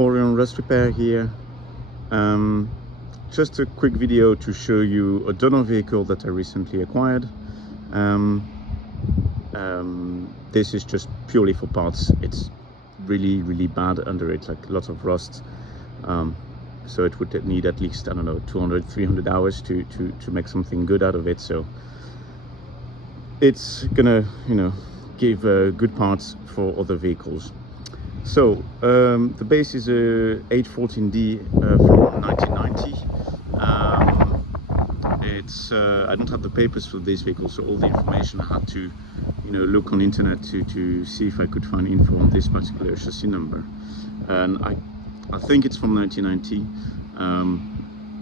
Orion Rust Repair here. Just a quick video to show you a donor vehicle that I recently acquired. This is just purely for parts. It's really bad under it, like lots of rust. So it would need at least, I don't know, 200-300 hours to make something good out of it. So it's gonna, give good parts for other vehicles. So the base is a 814D from 1990. I don't have the papers for this vehicle, so all the information I had to look on internet to see if I could find info on this particular chassis number. And I think it's from 1990,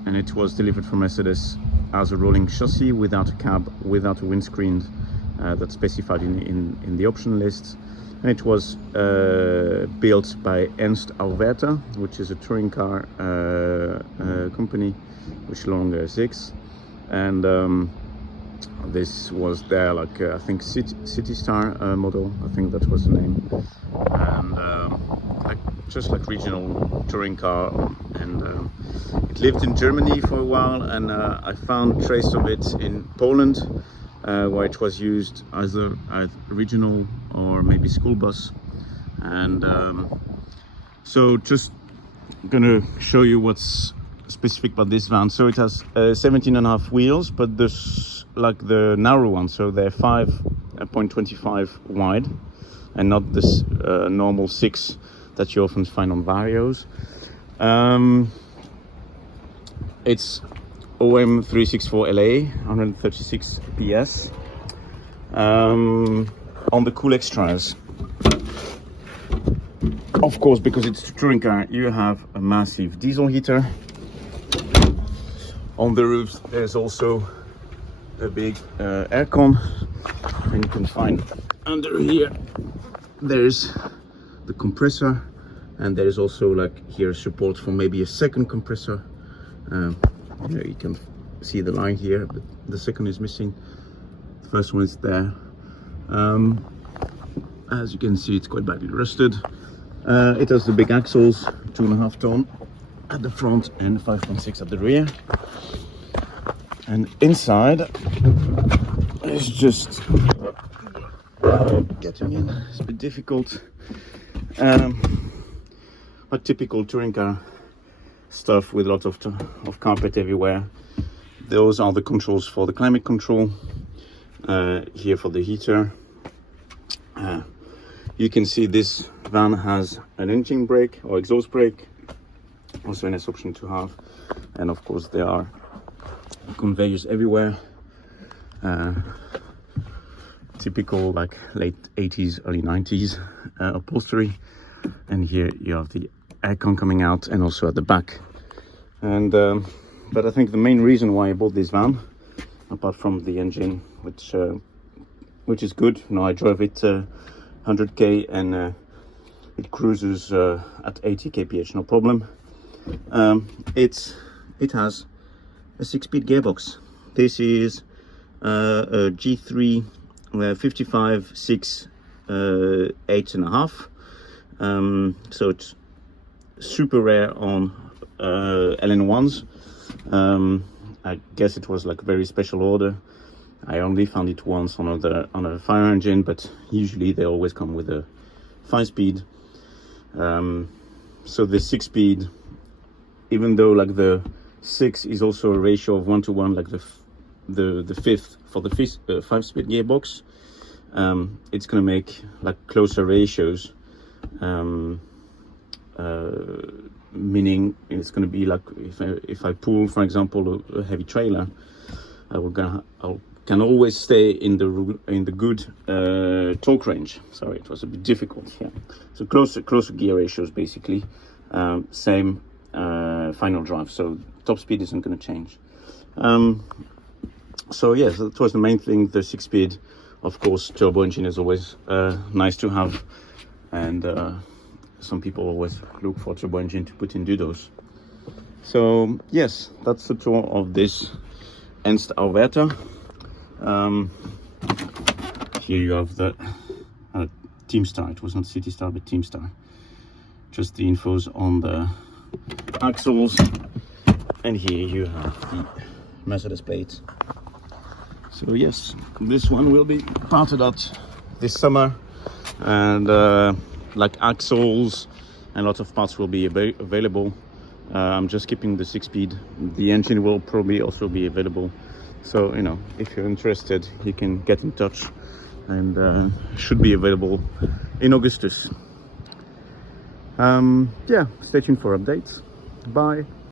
and it was delivered from Mercedes as a rolling chassis without a cab, without a windscreen that's specified in the option list. And it was built by Ernst Auwärter, which is a touring car company, which belongs to 6. And this was their, I think, Teamstar model. I think that was the name. And just like regional touring car. And it lived in Germany for a while, and I found trace of it in Poland, where it was used as a regional or maybe school bus. And so just gonna show you what's specific about this van. So it has 17.5 wheels, but this the narrow ones, so they're 5.25 wide and not this normal 6 that you often find on Varios. It's OM 364LA, 136 PS. On the cool extras, of course, because it's a touring car, you have a massive diesel heater. On the roof there's also a big aircon, and you can find under here there's the compressor, and there's also here support for maybe a second compressor. You can see the line here, but the second is missing. The first one is there. As you can see, it's quite badly rusted. It has the big axles, 2.5 ton at the front and 5.6 at the rear. And inside is just getting in. It's a bit difficult. But typical touring car stuff with lots of carpet everywhere. Those are the controls for the climate control. Here for the heater. You can see this van has an engine brake or exhaust brake, also a nice option to have. And of course there are conveyors everywhere. Typical late 80s, early 90s upholstery. And here you have the aircon coming out, and also at the back. And but I think the main reason why I bought this van, apart from the engine, which is good. I drove it 100k and it cruises at 80 kph, no problem. It has a 6-speed gearbox. This is a G3 55 6 8.5. So it's super rare on LN1s. I guess it was a very special order. I only found it once on a fire engine, but usually they always come with a 5-speed. So the 6-speed, even though the 6 is also a ratio of 1:1, the fifth for the 5-speed gearbox, it's gonna make closer ratios. Meaning it's going to be if I pull, for example, a heavy trailer, I can always stay in the good torque range. Sorry, it was a bit difficult here. So closer gear ratios basically. Same final drive, so top speed isn't going to change. So yes, that was the main thing. The 6-speed, of course, turbo engine is always nice to have, and some people always look for turbo engine to put in those. So yes, that's the tour of this Ernst Auwärter. Here you have the Teamstar. It was not Citystar, but Teamstar. just the infos on the axles, and here you have the Mercedes plate. So yes, this one will be parted out this summer, and like axles and lots of parts will be available. I'm just keeping the 6-speed. The engine will probably also be available. So, you know, if you're interested, you can get in touch, and should be available in Augustus. Yeah, stay tuned for updates. Bye.